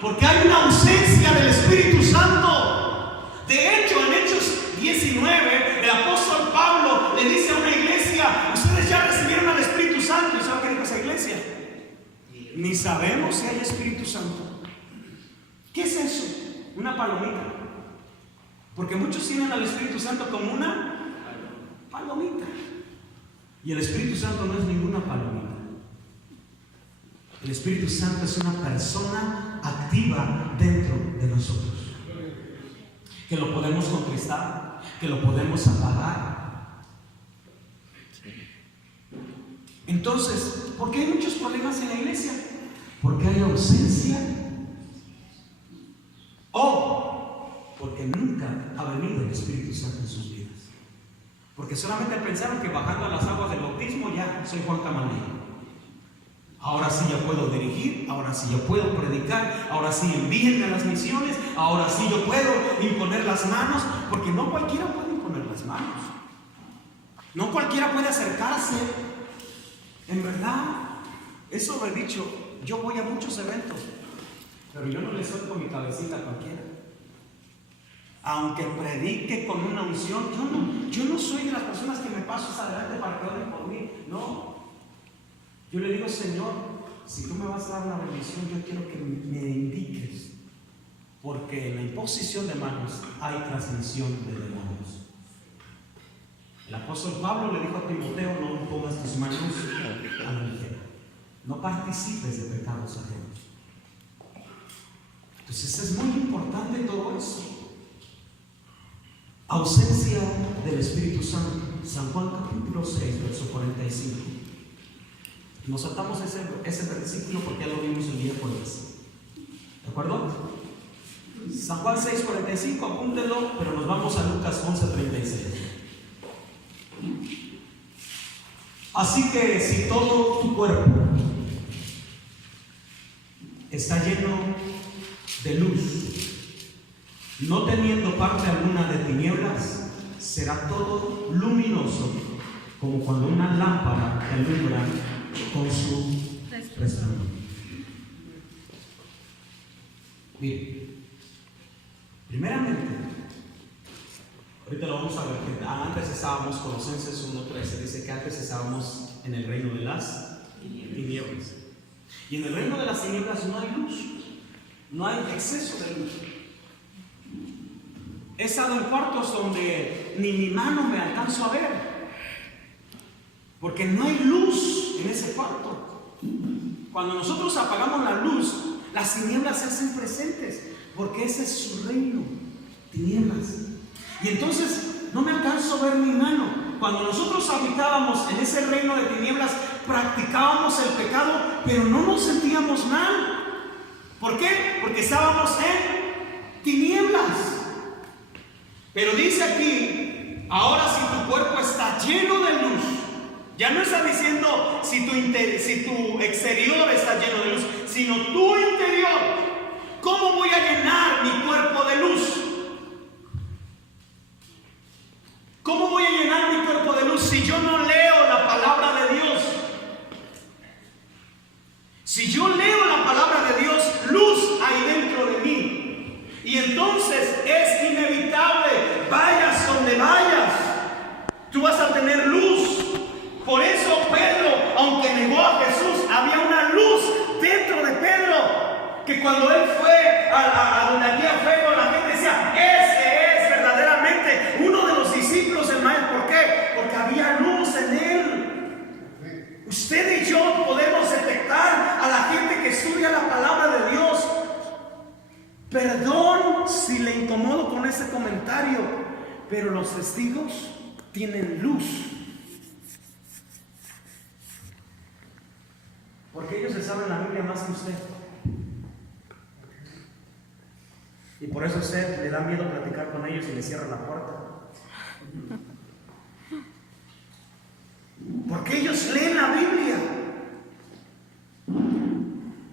Porque hay una ausencia del Espíritu Santo. De hecho, en Hechos 19, el apóstol Pablo le dice a una iglesia: ustedes ya recibieron al Espíritu Santo. ¿Y sabe qué dijo esa iglesia? Ni sabemos si hay Espíritu Santo. ¿Qué es eso? Una palomita. Porque muchos tienen al Espíritu Santo como una palomita. Y el Espíritu Santo no es ninguna palomita. El Espíritu Santo es una persona activa dentro de nosotros, que lo podemos contristar, que lo podemos apagar. Entonces, ¿por qué hay muchos problemas en la iglesia? Porque hay ausencia, o porque nunca ha venido el Espíritu Santo en sus vidas. Porque solamente pensaron que bajando a las aguas del bautismo ya soy Juan Camanillo. Ahora sí ya puedo dirigir, ahora sí ya puedo predicar, ahora sí envíenme a las misiones, ahora sí yo puedo imponer las manos, porque no cualquiera puede imponer las manos. No cualquiera puede acercarse. En verdad, eso lo he dicho, yo voy a muchos eventos, pero yo no le suelto mi cabecita a cualquiera. Aunque predique con una unción, yo no soy de las personas que me paso hacia adelante para que oren por mí, no. Yo le digo: Señor, si tú me vas a dar una bendición, yo quiero que me indiques, porque en la imposición de manos hay transmisión de demonios. El apóstol Pablo le dijo a Timoteo: no pongas tus manos a la ligera, no participes de pecados ajenos. Entonces es muy importante todo eso. Ausencia del Espíritu Santo. San Juan capítulo 6, verso 45. Nos saltamos ese versículo porque ya lo vimos el día jueves. ¿De acuerdo? San Juan 6:45, apúntenlo, pero nos vamos a Lucas 11:36. Así que si todo tu cuerpo está lleno de luz, no teniendo parte alguna de tinieblas, será todo luminoso, como cuando una lámpara alumbra con su resplandor. Mire, primeramente, ahorita lo vamos a ver, que antes estábamos, Colosenses 1:13, dice que antes estábamos en el reino de las tinieblas. Y en el reino de las tinieblas no hay luz, no hay exceso de luz. He estado en cuartos donde ni mi mano me alcanzo a ver, porque no hay luz en ese cuarto. Cuando nosotros apagamos la luz, las tinieblas se hacen presentes, porque ese es su reino, tinieblas. Y entonces no me alcanzo a ver mi mano. Cuando nosotros habitábamos en ese reino de tinieblas, practicábamos el pecado, pero no nos sentíamos mal. ¿Por qué? Porque estábamos en tinieblas. Pero dice aquí, ahora si tu cuerpo está lleno de luz, ya no está diciendo si tu exterior está lleno de luz, sino tu interior. ¿Cómo voy a llenar mi cuerpo de luz? ¿Cómo voy a llenar mi cuerpo de luz si yo no leo la palabra de Dios? Si yo leo la palabra de Dios, luz hay dentro de mí. Y entonces es inevitable, vayas donde vayas, tú vas a tener luz. Por eso Pedro, aunque negó a Jesús, había una luz dentro de Pedro, que cuando él fue a donde había fuego, la gente decía, ese es verdaderamente uno de los discípulos del Maestro. ¿Por qué? Porque había luz en él. Usted y yo podemos detectar a la gente que estudia la palabra de Dios. Perdón si le incomodo con ese comentario, pero los testigos tienen luz, porque ellos se saben la Biblia más que usted. Y por eso usted le da miedo platicar con ellos y le cierra la puerta. Porque ellos leen la Biblia.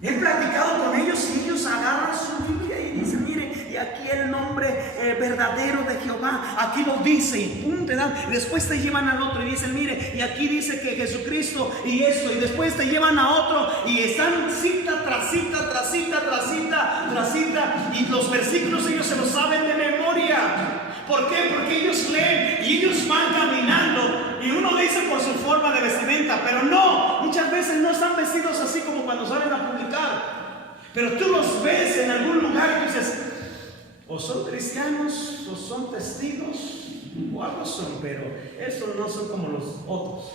He platicado con ellos y ellos agarran su Biblia y dicen, mire, y aquí el nombre verdadero de Jehová, aquí lo dice, y pum, te dan. Después te llevan al otro y dicen, mire, y aquí dice que Jesucristo y esto, y después te llevan a otro y están cita tras cita, tras cita, tras cita, tras cita, y los versículos ellos se los saben de memoria. ¿Por qué? Porque ellos leen y ellos van caminando, y uno dice por su forma de vestimenta, pero no, muchas veces no están vestidos así como cuando salen a publicar, pero tú los ves en algún lugar y dices, o son cristianos, o son testigos, o algo son, pero estos no son como los otros,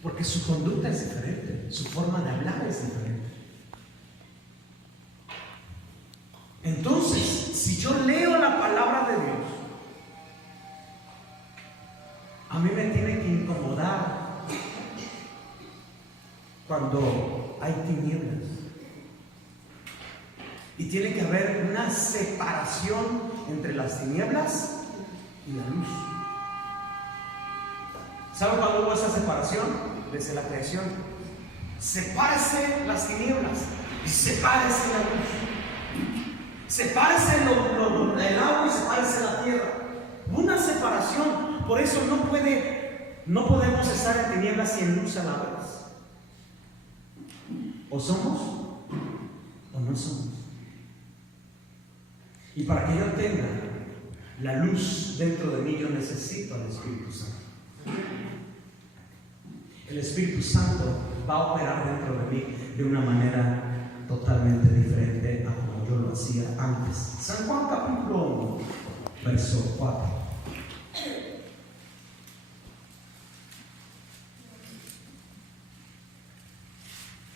porque su conducta es diferente, su forma de hablar es diferente. Entonces, si yo leo la palabra de Dios, a mí me tiene que incomodar cuando hay tinieblas. Y tiene que haber una separación entre las tinieblas y la luz. ¿Sabe cuándo hubo esa separación? Desde la creación. Sepárese las tinieblas y sepárese la luz. Sepárese el agua y sepárese la tierra. Una separación. Por eso no podemos estar en tinieblas y en luz a la vez. O somos o no somos. Y para que yo tenga la luz dentro de mí, yo necesito al Espíritu Santo. El Espíritu Santo va a operar dentro de mí de una manera totalmente diferente a como yo lo hacía antes. San Juan capítulo 1, verso 4.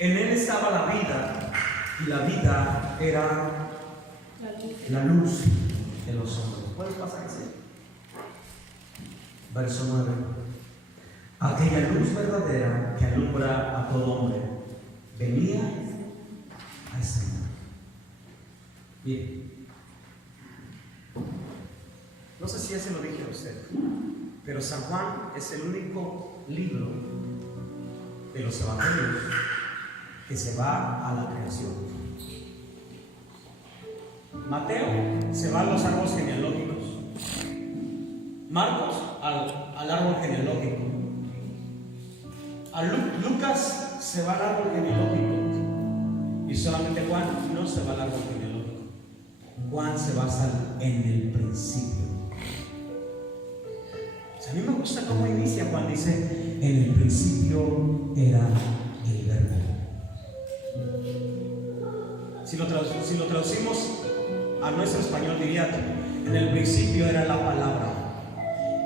En él estaba la vida, y la vida era la luz de los hombres. ¿Puedes pasar así? Verso 9. Aquella luz verdadera que alumbra a todo hombre venía a este mundo. Bien. No sé si ya se lo dije a usted, pero San Juan es el único libro de los evangelios que se va a la creación. Mateo se va a los árboles genealógicos, Marcos al árbol genealógico, Lucas se va al árbol genealógico y solamente Juan no se va al árbol genealógico. Juan se basa en el principio. A mí me gusta cómo inicia Juan, dice: en el principio era el verbo. Si lo traducimos a nuestro español diría: en el principio era la palabra,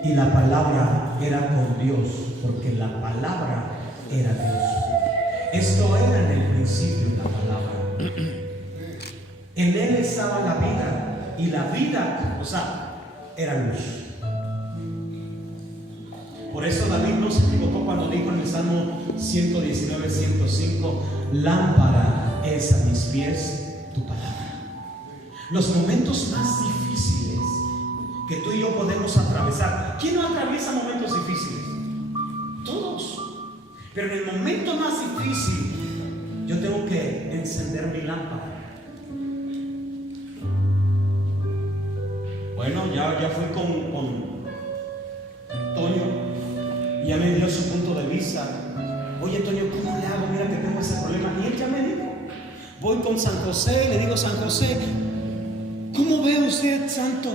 y la palabra era con Dios, porque la palabra era Dios. Esto era en el principio la palabra. En él estaba la vida, y la vida, era luz. Por eso David no se equivocó cuando dijo en el Salmo 119, 105: lámpara es a mis pies tu palabra. Los momentos más difíciles que tú y yo podemos atravesar. ¿Quién no atraviesa momentos difíciles? Todos. Pero en el momento más difícil yo tengo que encender mi lámpara. Bueno, ya fui con Toño. Ya me dio su punto de vista. Oye, Toño, ¿cómo le hago? Mira que tengo ese problema. Y él ya me dijo. Voy con San José y le digo: San José, ¿cómo ve usted, santo?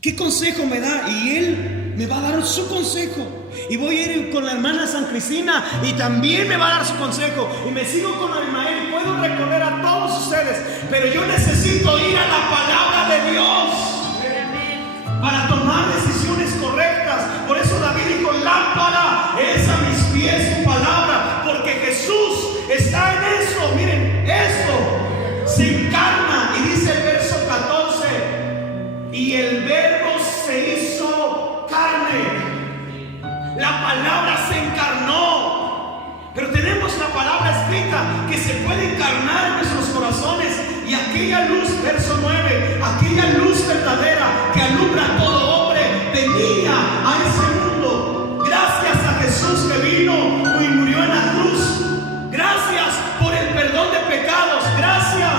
¿Qué consejo me da? Y él me va a dar su consejo. Y voy a ir con la hermana San Cristina y también me va a dar su consejo. Y me sigo con Abimael y puedo recorrer a todos ustedes. Pero yo necesito ir a la palabra de Dios para tomar decisiones correctas. Por eso David dijo: lámpara es a mis pies tu palabra, porque Jesús está en eso. Miren, eso se encarna. Y dice el verso 14: y el verbo se hizo carne. La palabra se encarnó. Pero tenemos la palabra escrita que se puede encarnar en nuestros corazones. Y aquella luz, verso 9, aquella luz verdadera que alumbra a todo hombre, venía a ese mundo. Gracias a Jesús que vino y murió en la cruz. Gracias por el perdón de pecados. Gracias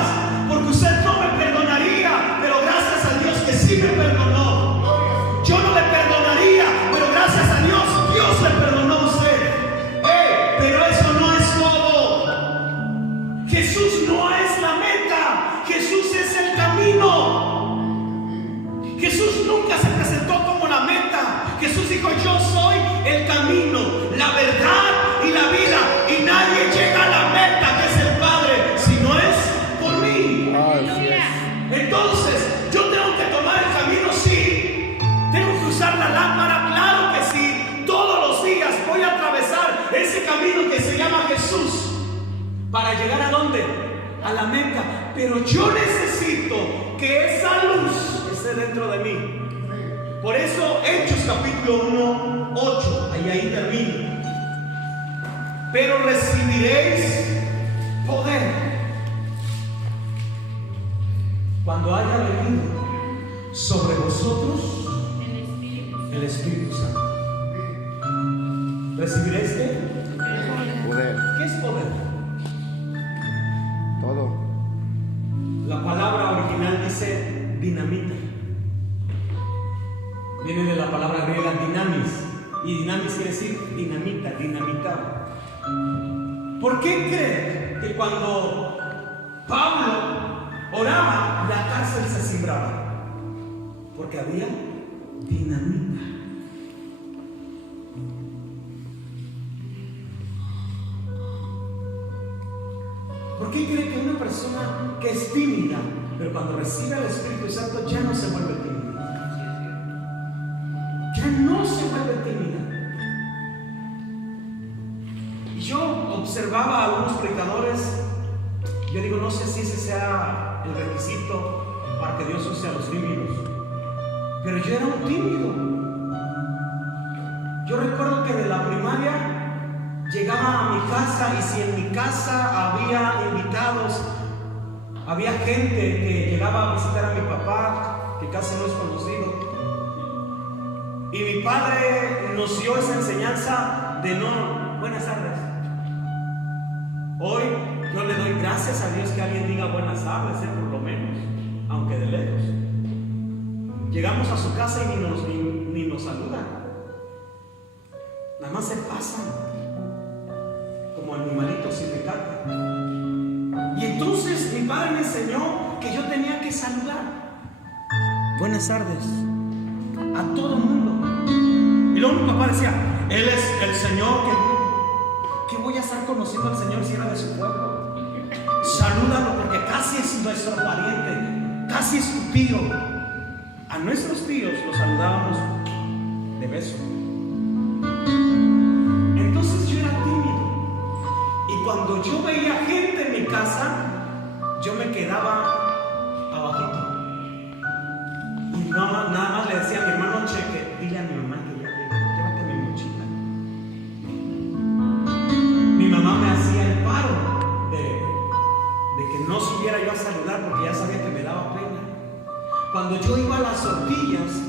porque usted no me perdonaría, pero gracias a Dios que sí me perdonó. Yo no le perdonaría, pero gracias a Dios, Dios le perdonó a usted. Pero eso no es todo. Jesús no es la meta. Jesús es el camino. Jesús nunca se presentó como la meta. Jesús dijo: yo soy el camino, la verdad y la vida, y nadie llega a la meta, que es el Padre, si no es por mí. Entonces yo tengo que tomar el camino, sí. Tengo que usar la lámpara, claro que sí. Todos los días voy a atravesar ese camino que se llama Jesús para llegar ¿a dónde? A la meta. Pero yo necesito que esa luz esté dentro de mí. Por eso Hechos capítulo 1, 8, ahí termino. Pero recibiréis poder cuando haya venido sobre vosotros el Espíritu Santo. ¿Recibiréis qué? Poder. ¿Qué es poder? Todo. La palabra original dice dinamita. Viene de la palabra griega dinamis. Y dinamis quiere decir dinamita, dinamitar. ¿Por qué creen que cuando Pablo oraba, la cárcel se cimbraba? Porque había dinamita. ¿Por qué cree que una persona que es tímida, pero cuando recibe al Espíritu Santo ya no se vuelve tímida? Ya no se vuelve tímida. Y yo observaba a algunos predicadores Yo digo, no sé si ese sea el requisito para que Dios use a los tímidos, pero yo era un tímido. Yo recuerdo que de la primaria llegaba a mi casa, y si en mi casa había invitados, había gente que llegaba a visitar a mi papá, que casi no es conocido, y mi padre nos dio esa enseñanza de no, buenas tardes. Hoy yo le doy gracias a Dios que alguien diga buenas tardes, por lo menos, aunque de lejos. Llegamos a su casa y ni nos saludan, nada más se pasan como animalitos sin recata. Y entonces mi padre me enseñó que yo tenía que saludar buenas tardes a todo el mundo. Y luego mi papá decía, él es el Señor, que voy a estar conociendo al Señor si era de su pueblo. Salúdalo porque casi es nuestro pariente, casi es tu tío. A nuestros tíos los saludábamos de beso. Entonces yo era tímido, y cuando yo veía gente en mi casa, yo me quedaba abajito. Y nada más le decía a mi hermano, Cheque, dile a mi mamá que ya llegue, llévate mi mochila. Mi mamá me hacía el paro de que no subiera yo a saludar porque ya sabía que me daba pena. Cuando yo iba a las tortillas,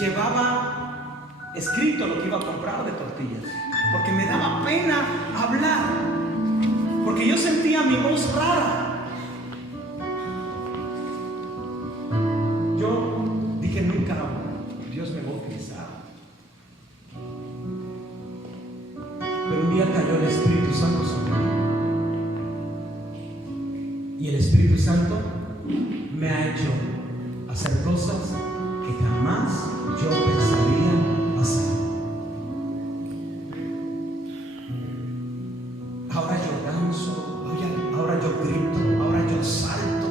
llevaba escrito lo que iba a comprar de tortillas, porque me daba pena hablar, porque yo sentía mi voz rara. Yo dije, nunca Dios me va a utilizar. Pero un día cayó el Espíritu Santo sobre mí, y el Espíritu Santo me ha hecho hacer cosas que jamás yo pensaría hacer. Ahora yo danzo, ahora yo grito, ahora yo salto,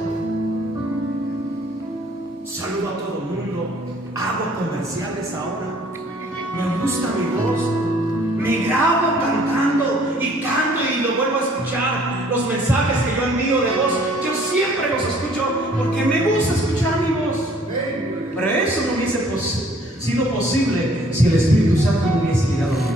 saludo a todo el mundo, hago comerciales ahora, me gusta mi voz, me grabo cantando y canto y lo vuelvo a escuchar. Los mensajes que yo envío de voz, yo siempre los escucho porque me gusta escuchar mi voz. Pero eso no hubiese sido posible si el Espíritu Santo no hubiese llegado a mí.